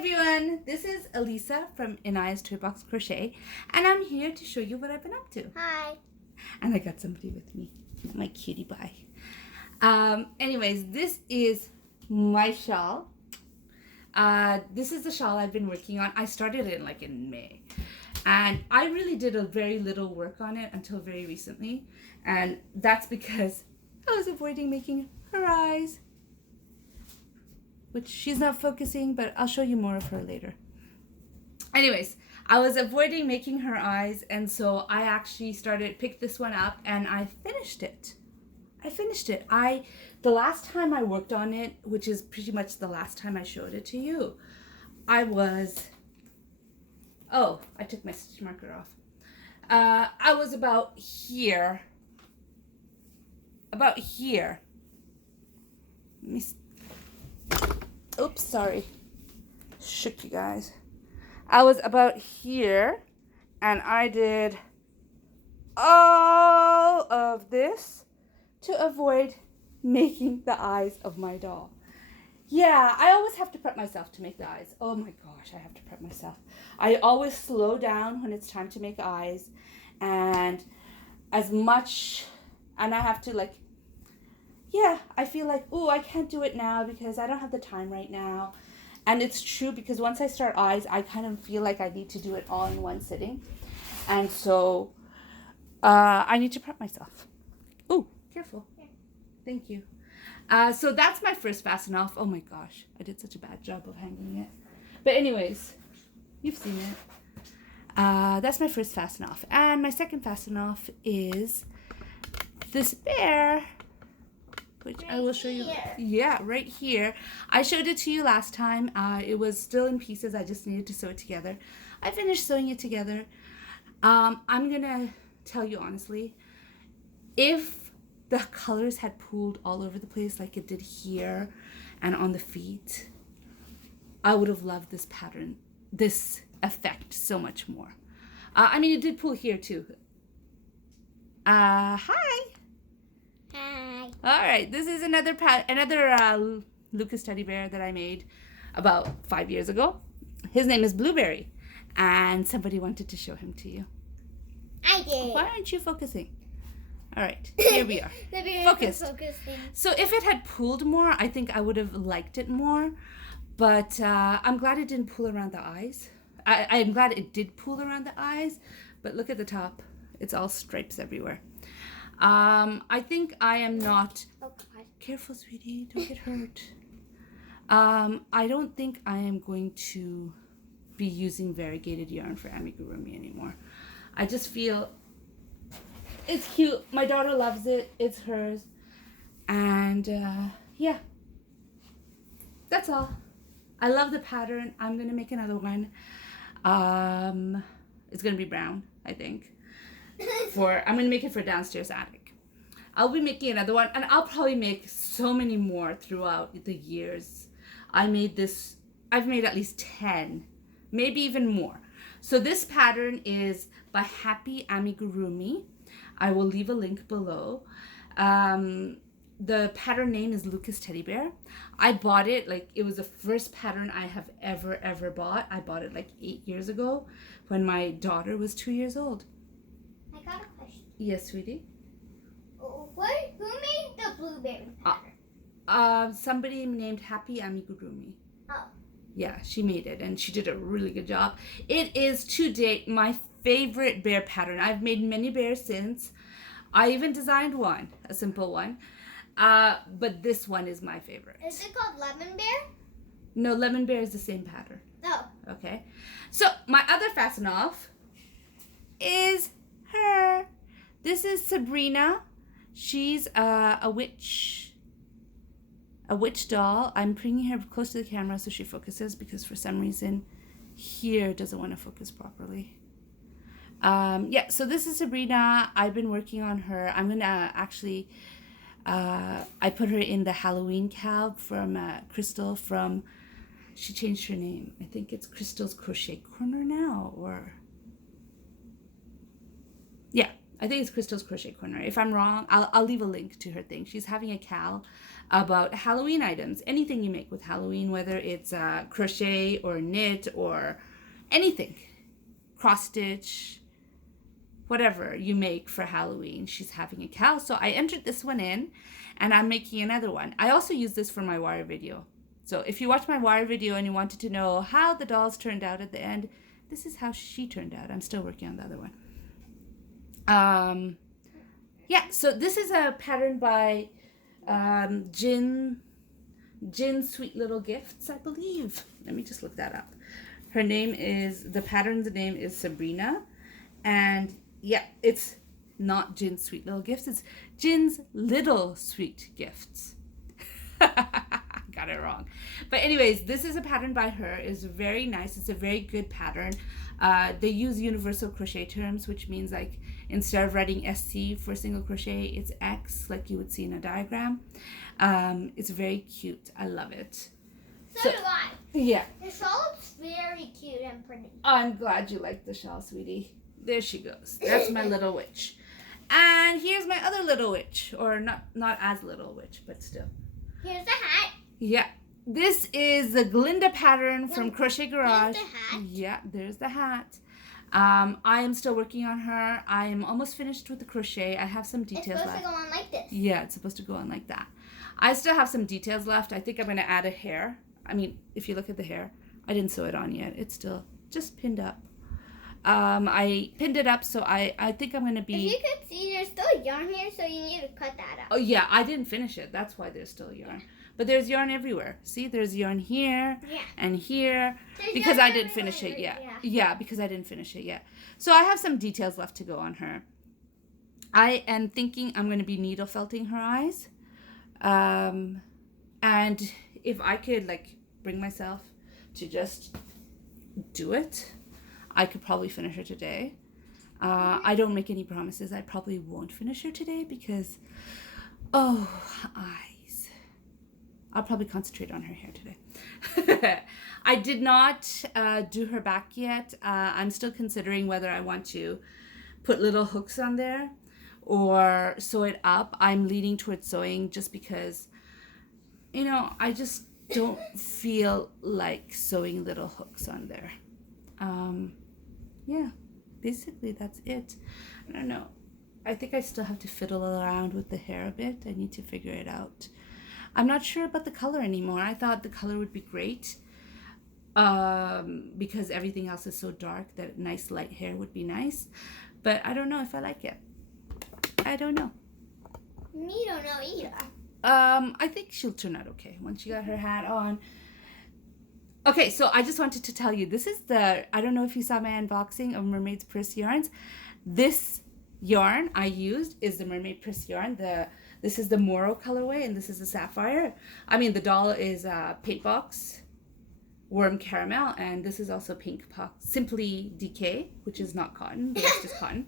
everyone, this is Elisa from Inaya's Toy Box Crochet, and I'm here to show you what I've been up to. Hi. And I got somebody with me, my cutie pie. Anyways, this is my shawl. This is the shawl I've been working on. I started it in May, and I really did a very little work on it until very recently, and that's because I was avoiding making her eyes, which she's not focusing, but I'll show you more of her later. Anyways, I was avoiding making her eyes, and so I actually picked this one up, and I finished it. The last time I worked on it, which is pretty much the last time I showed it to you, I took my stitch marker off. I was about here. Let me oops, sorry. Shook you guys. I was about here, and I did all of this to avoid making the eyes of my doll. Yeah, I always have to prep myself to make the eyes. Oh my gosh, I have to prep myself. I always slow down when it's time to make eyes, and I have to I feel like, I can't do it now because I don't have the time right now. And it's true, because once I start eyes, I kind of feel like I need to do it all in one sitting. And so I need to prep myself. Oh, careful. Yeah. Thank you. So that's my first fasten off. Oh my gosh, I did such a bad job of hanging it. But anyways, you've seen it. That's my first fasten off. And my second fasten off is this bear, which I will show you. Yeah, right here. I showed it to you last time. It was still in pieces. I just needed to sew it together. I finished sewing it together. I'm gonna tell you honestly, if the colors had pooled all over the place like it did here and on the feet, I would have loved this pattern, this effect so much more. It did pool here too. Hi. Hi. All right, this is another Lucas teddy bear that I made about 5 years ago. His name is Blueberry, and somebody wanted to show him to you. I did. Why aren't you focusing? All right, here we are. Focused. So if it had pooled more, I think I would have liked it more, but I'm glad it didn't pool around the eyes. I'm glad it did pool around the eyes, but look at the top. It's all stripes everywhere. I think I am not... Oh, God. Careful, sweetie. Don't get hurt. I don't think I am going to be using variegated yarn for amigurumi anymore. I just feel it's cute. My daughter loves it. It's hers. And, yeah. That's all. I love the pattern. I'm going to make another one. It's going to be brown, I think. I'm going to make it for downstairs attic. I'll be making another one, and I'll probably make so many more throughout the years. I've made at least 10, maybe even more. So this pattern is by Happy Amigurumi. I will leave a link below. The pattern name is Lucas Teddy Bear. I bought it, it was the first pattern I have ever bought. I bought it 8 years ago when my daughter was 2 years old. I got a question. Yes, sweetie? Who made the blueberry pattern? Somebody named Happy Amigurumi. Oh. Yeah, she made it, and she did a really good job. It is, to date, my favorite bear pattern. I've made many bears since. I even designed one, a simple one. But this one is my favorite. Is it called Lemon Bear? No, Lemon Bear is the same pattern. Oh. Okay. So, my other fasten off is her. This is Sabrina. She's a witch doll. I'm bringing her close to the camera so she focuses, because for some reason here doesn't want to focus properly. So this is Sabrina. I've been working on her. I'm gonna actually I put her in the Halloween cow from Crystal from, she changed her name. I think it's Crystal's Crochet Corner now, or yeah, I think it's Crystal's Crochet Corner. If I'm wrong, I'll leave a link to her thing. She's having a cal about Halloween items, anything you make with Halloween, whether it's crochet or knit or anything, cross stitch, whatever you make for Halloween. She's having a cow. So I entered this one in and I'm making another one. I also use this for my wire video. So if you watch my wire video and you wanted to know how the dolls turned out at the end, this is how she turned out. I'm still working on the other one. Yeah, so this is a pattern by Jin Sweet Little Gifts, I believe. Let me just look that up. The pattern's name is Sabrina. And yeah, it's not Jin's Sweet Little Gifts, it's Jin's Little Sweet Gifts. Got it wrong. But anyways, this is a pattern by her. It's very nice. It's a very good pattern. They use universal crochet terms, which means like instead of writing SC for single crochet, it's X, like you would see in a diagram. It's very cute. I love it. So do I. Yeah. The shawl looks very cute and pretty. I'm glad you like the shawl, sweetie. There she goes. That's my little witch. And here's my other little witch. Or not as little witch, but still. Here's the hat. Yeah. This is the Glinda pattern from Crochet Garage. Here's the hat. Yeah, there's the hat. I am still working on her. I am almost finished with the crochet. I have some details left. It's supposed to go on like this. Yeah, it's supposed to go on like that. I still have some details left. I think I'm going to add a hair. I mean, if you look at the hair, I didn't sew it on yet. It's still just pinned up. I pinned it up, so I think I'm going to be... If you could see, there's still yarn here, so you need to cut that out. Oh, yeah, I didn't finish it. That's why there's still yarn. But there's yarn everywhere. See, there's yarn here and here. There's because yarn I didn't finish it everywhere, yet. Yeah, because I didn't finish it yet. So I have some details left to go on her. I am thinking I'm going to be needle felting her eyes. And if I could, like, bring myself to just do it, I could probably finish her today. I don't make any promises. I probably won't finish her today because, eyes. I'll probably concentrate on her hair today. I did not do her back yet. I'm still considering whether I want to put little hooks on there or sew it up. I'm leaning towards sewing just because, you know, I just don't feel like sewing little hooks on there. Yeah, basically that's it. I don't know. I think I still have to fiddle around with the hair a bit. I need to figure it out. I'm not sure about the color anymore. I thought the color would be great because everything else is so dark that nice light hair would be nice. But I don't know if I like it. I don't know. Me don't know either. I think she'll turn out okay once she got her hat on. Okay, so I just wanted to tell you, this is I don't know if you saw my unboxing of Mermaid's Purse yarns. This yarn I used is the Mermaid Purse yarn. This is the Moro colorway, and this is the Sapphire. I mean, the doll is Paint Box Worm Caramel, and this is also Pink Pox Simply DK, which is not cotton. The rest is cotton.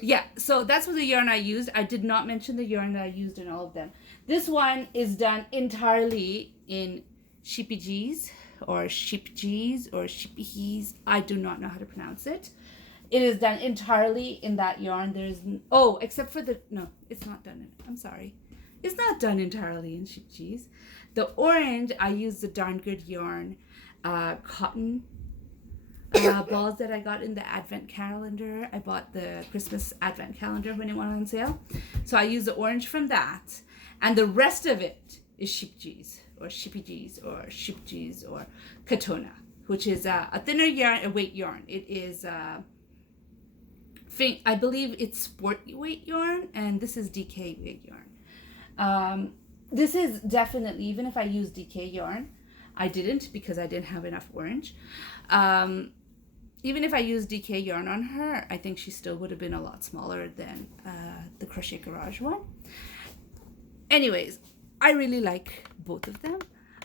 Yeah, so that's what the yarn I used. I did not mention the yarn that I used in all of them. This one is done entirely in Sheepygees or Sheepgees or Sheepyhees. I do not know how to pronounce it. It is done entirely in that yarn. There's except for no, it's not done. I'm sorry. It's not done entirely in Sheepgees. The orange, I used the Darn Good yarn cotton balls that I got in the Advent calendar. I bought the Christmas Advent calendar when it went on sale. So I used the orange from that. And the rest of it is Sheepgees or Sheepygees or Sheepgees or Katona, which is a thinner yarn, a weight yarn. It is, I believe it's sport weight yarn, and this is DK weight yarn. This is definitely, even if I use DK yarn, I didn't because I didn't have enough orange. Even if I used DK yarn on her, I think she still would have been a lot smaller than the Crochet Garage one. Anyways, I really like both of them.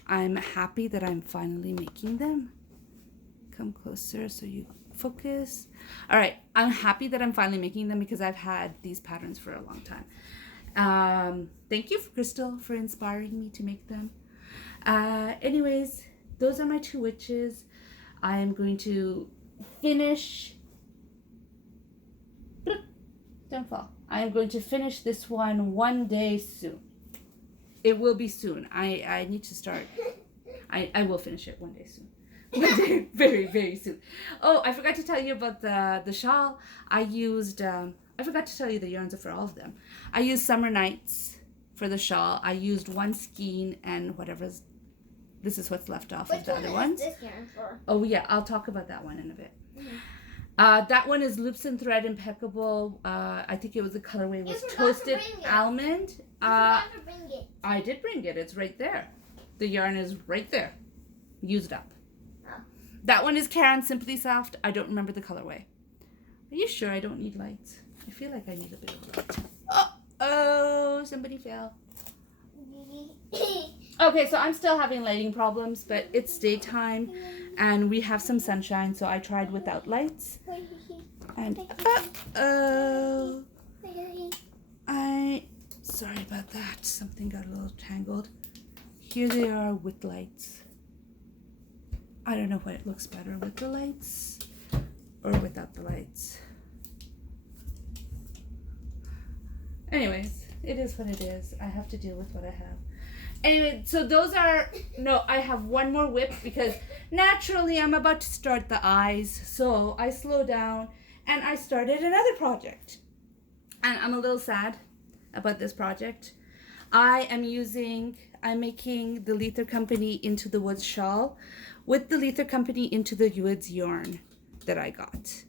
I'm happy that I'm finally making them. Come closer so you focus. All right, I'm happy that I'm finally making them because I've had these patterns for a long time. Thank you, Crystal, for inspiring me to make them. Anyways, those are my two witches. I am going to finish. Don't fall. I am going to finish this one day soon. It will be soon. I need to start. I will finish it one day soon. One day, very, very soon. Oh, I forgot to tell you about the shawl. I used, I forgot to tell you the yarns are for all of them. I used Summer Nights for the shawl. I used one skein and whatever's, this is what's left off of the other ones. Which one is this yarn for? Oh yeah, I'll talk about that one in a bit. Mm-hmm. That one is Loops and Thread Impeccable. I think it was the colorway was You forgot to Toasted bring it. Almond. You forgot to bring it. I did bring it. It's right there. The yarn is right there. Used up. Oh. That one is Karen Simply Soft. I don't remember the colorway. Are you sure I don't need lights? I feel like I need a bit of light. Oh, somebody fell. Okay, so I'm still having lighting problems, but it's daytime and we have some sunshine, so I tried without lights. And oh, sorry about that. Something got a little tangled. Here they are with lights. I don't know what it looks better with the lights or without the lights. Anyways, it is what it is. I have to deal with what I have. Anyway, so those are, no, I have one more whip because naturally I'm about to start the eyes. So I slow down and I started another project. And I'm a little sad about this project. I'm making the Lether Company Into the Woods shawl with the Lether Company Into the Woods yarn that I got.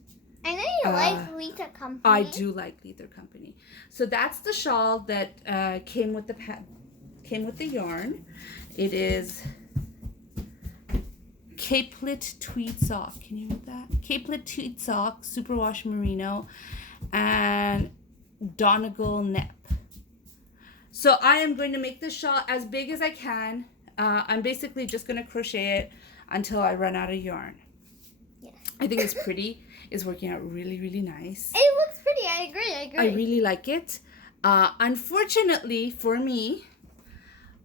I know you like Lether Company. I do like Lether Company. So that's the shawl that came with the yarn. It is Capelet Tweed Sock. Can you read that? Capelet Tweed Sock, Superwash Merino, and Donegal Nep. So I am going to make this shawl as big as I can. I'm basically just going to crochet it until I run out of yarn. Yes. I think it's pretty. It's working out really, really nice. It looks pretty. I agree. I really like it. Unfortunately for me,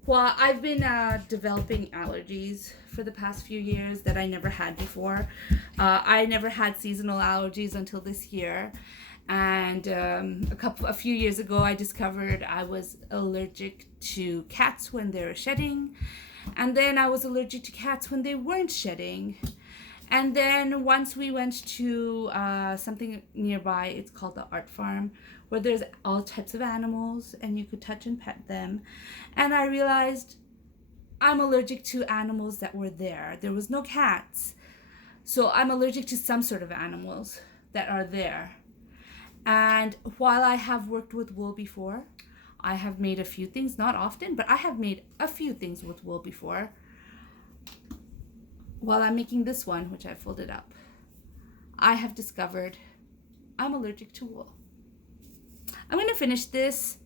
well, I've been developing allergies for the past few years that I never had before. I never had seasonal allergies until this year. And a few years ago, I discovered I was allergic to cats when they were shedding. And then I was allergic to cats when they weren't shedding. And then once we went to something nearby, it's called the Art Farm, where there's all types of animals and you could touch and pet them. And I realized I'm allergic to animals that were there. There was no cats. So I'm allergic to some sort of animals that are there. And while I have worked with wool before, I have made a few things, not often, but I have made a few things with wool before. While I'm making this one, which I folded up, I have discovered I'm allergic to wool. I'm going to finish this.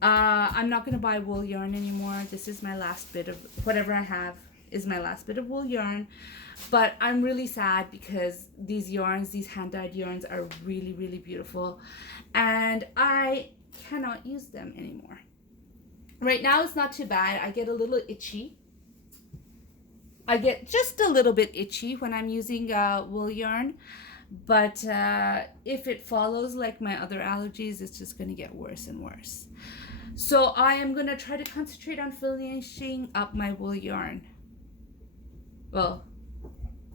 I'm not going to buy wool yarn anymore. This is my last bit of, whatever I have is my last bit of wool yarn. But I'm really sad because these yarns, these hand-dyed yarns are really, really beautiful. And I cannot use them anymore. Right now it's not too bad. I get a little itchy. I get just a little bit itchy when I'm using wool yarn. But if it follows like my other allergies, it's just going to get worse and worse. So I am going to try to concentrate on finishing up my wool yarn. Well,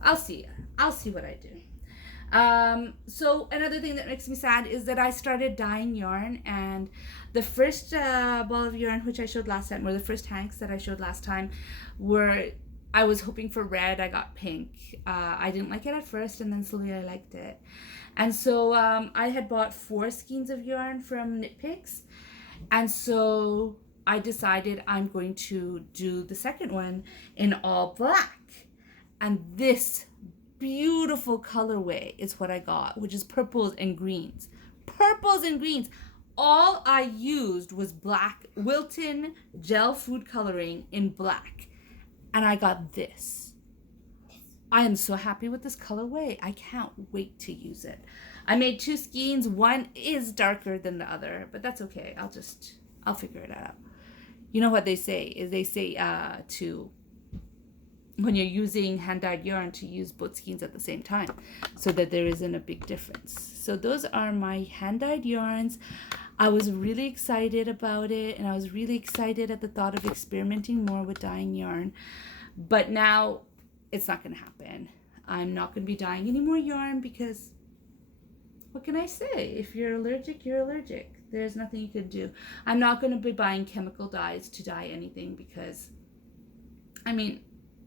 I'll see what I do. So another thing that makes me sad is that I started dyeing yarn, and the first ball of yarn which I showed last time, or the first hanks that I showed last time, were, I was hoping for red. I got pink. I didn't like it at first, and then slowly I liked it. And so I had bought 4 skeins of yarn from Knit Picks, and so I decided I'm going to do the second one in all black. And this beautiful colorway is what I got, which is purples and greens. Purples and greens. All I used was black Wilton gel food coloring in black. And I got this. I am so happy with this colorway. I can't wait to use it. I made 2 skeins. One is darker than the other, but that's okay. I'll figure it out. You know what they say is when you're using hand-dyed yarn, to use both skeins at the same time so that there isn't a big difference. So those are my hand-dyed yarns. I was really excited about it, and I was really excited at the thought of experimenting more with dyeing yarn. But now it's not going to happen. I'm not going to be dyeing any more yarn because what can I say? If you're allergic, you're allergic. There's nothing you can do. I'm not going to be buying chemical dyes to dye anything because, I mean,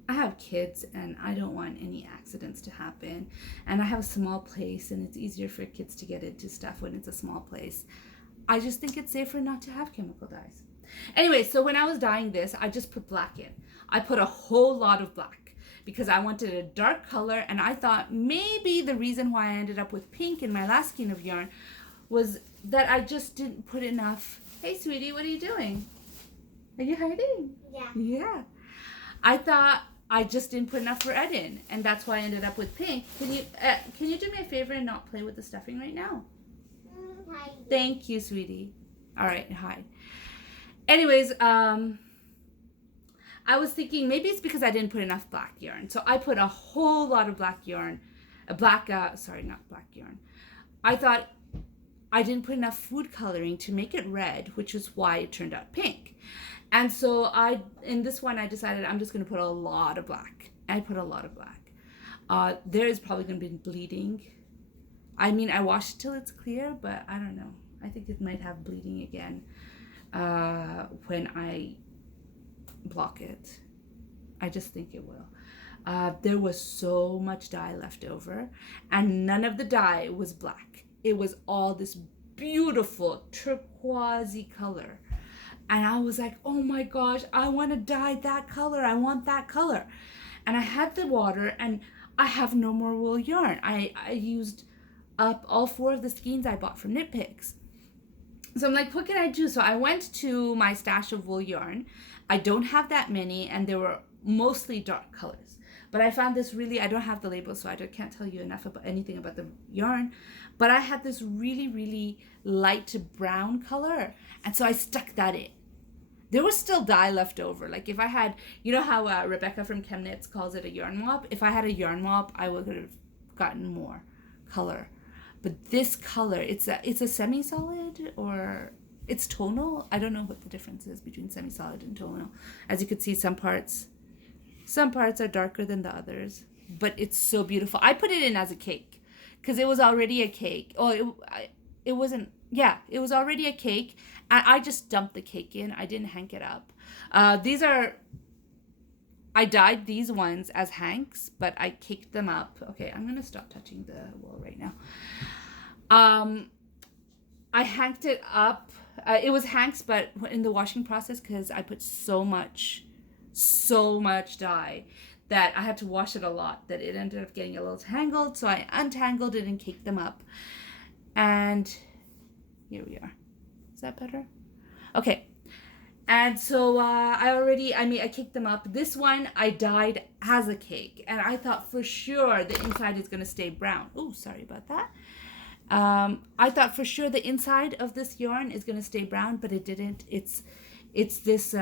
I have kids and I don't want any accidents to happen. And I have a small place and it's easier for kids to get into stuff when it's a small place. I just think it's safer not to have chemical dyes. Anyway, so when I was dyeing this, I just put black in. I put a whole lot of black because I wanted a dark color, and I thought maybe the reason why I ended up with pink in my last skein of yarn was that I just didn't put enough. Hey, sweetie, what are you doing? Are you hiding? Yeah. Yeah. I thought I just didn't put enough red in, and that's why I ended up with pink. Can you do me a favor and not play with the stuffing right now? Thank you, sweetie. All right, hide. Anyways, I was thinking maybe it's because I didn't put enough black yarn. So I put a whole lot of black yarn, not black yarn. I thought I didn't put enough food coloring to make it red, which is why it turned out pink. And so in this one, I decided I'm just going to put a lot of black. I put a lot of black. There is probably going to be bleeding. I mean, I wash it till it's clear, but I don't know. I think it might have bleeding again when I block it. I just think it will. There was so much dye left over, and none of the dye was black. It was all this beautiful turquoisey color. And I was like, oh my gosh, I want to dye that color. I want that color. And I had the water, and I have no more wool yarn. I used up all 4 of the skeins I bought from Knit Picks. So I'm like, what can I do? So I went to my stash of wool yarn. I don't have that many, and they were mostly dark colors. But I found this really, I don't have the label, so I can't tell you enough about anything about the yarn. But I had this really, really light brown color, and so I stuck that in. There was still dye left over. Like if I had, you know how Rebecca from ChemKnits calls it a yarn mop? If I had a yarn mop, I would have gotten more color. But this color, it's a semi-solid, or it's tonal. I don't know what the difference is between semi-solid and tonal. As you can see, some parts are darker than the others, but it's so beautiful. I put it in as a cake because it was already a cake. Oh, it wasn't. Yeah, it was already a cake. I just dumped the cake in. I didn't hang it up. I dyed these ones as hanks, but I caked them up. Okay, I'm gonna stop touching the wool right now. I hanked it up. It was hanks, but in the washing process, because I put so much dye that I had to wash it a lot, that it ended up getting a little tangled. So I untangled it and caked them up. And here we are. Is that better? Okay. And so I caked them up. This one I dyed as a cake, and I thought for sure the inside is going to stay brown. Oh, sorry about that. I thought for sure the inside of this yarn is going to stay brown, but it didn't. It's this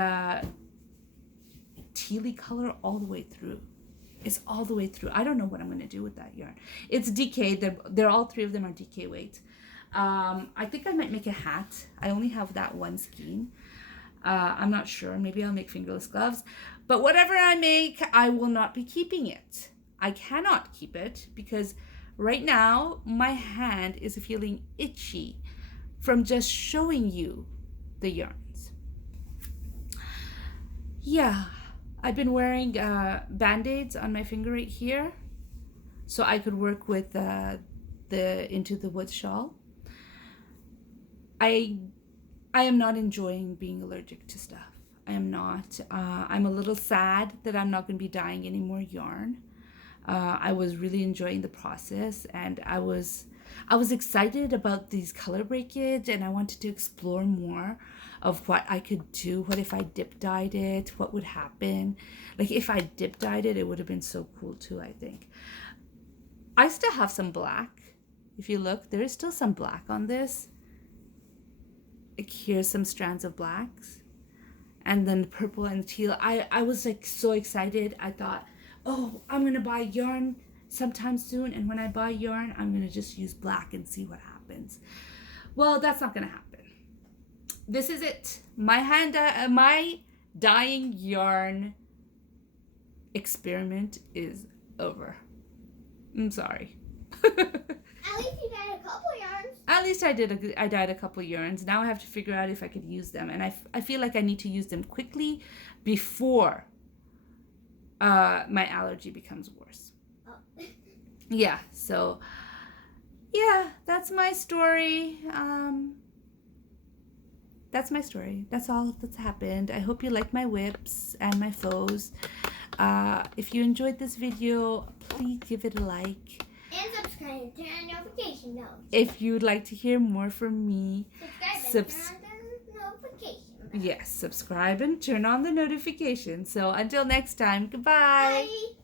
tealy color all the way through. It's all the way through. I don't know what I'm going to do with that yarn. It's DK. They're all 3 of them are DK weight. I think I might make a hat. I only have that one skein. I'm not sure. Maybe I'll make fingerless gloves. But whatever I make, I will not be keeping it. I cannot keep it because right now my hand is feeling itchy from just showing you the yarns. Yeah, I've been wearing Band-Aids on my finger right here so I could work with the Into the Woods shawl. I am not enjoying being allergic to stuff. I am not. I'm a little sad that I'm not going to be dyeing any more yarn. I was really enjoying the process, and I was excited about these color breakage, and I wanted to explore more of what I could do. What if I dip dyed it? What would happen? Like if I dip dyed it, it would have been so cool too, I think. I still have some black. If you look, there is still some black on this. Like here's some strands of blacks, and then purple and teal. I was like so excited. I thought, oh, I'm gonna buy yarn sometime soon, and when I buy yarn, I'm gonna just use black and see what happens. Well, that's not gonna happen. this is it. My dyeing yarn experiment is over. I'm sorry. At least you got a couple yarns. At least I dyed a couple yarns. Now I have to figure out if I could use them, and I feel like I need to use them quickly before my allergy becomes worse. Oh. Yeah, so yeah, that's my story. That's my story. That's all that's happened. I hope you like my whips and my faux. If you enjoyed this video, please give it a like. And subscribe and turn on notification bells. If you'd like to hear more from me, Subscribe and turn on the notification bell. yes, subscribe and turn on the notifications. So until next time, goodbye. Bye.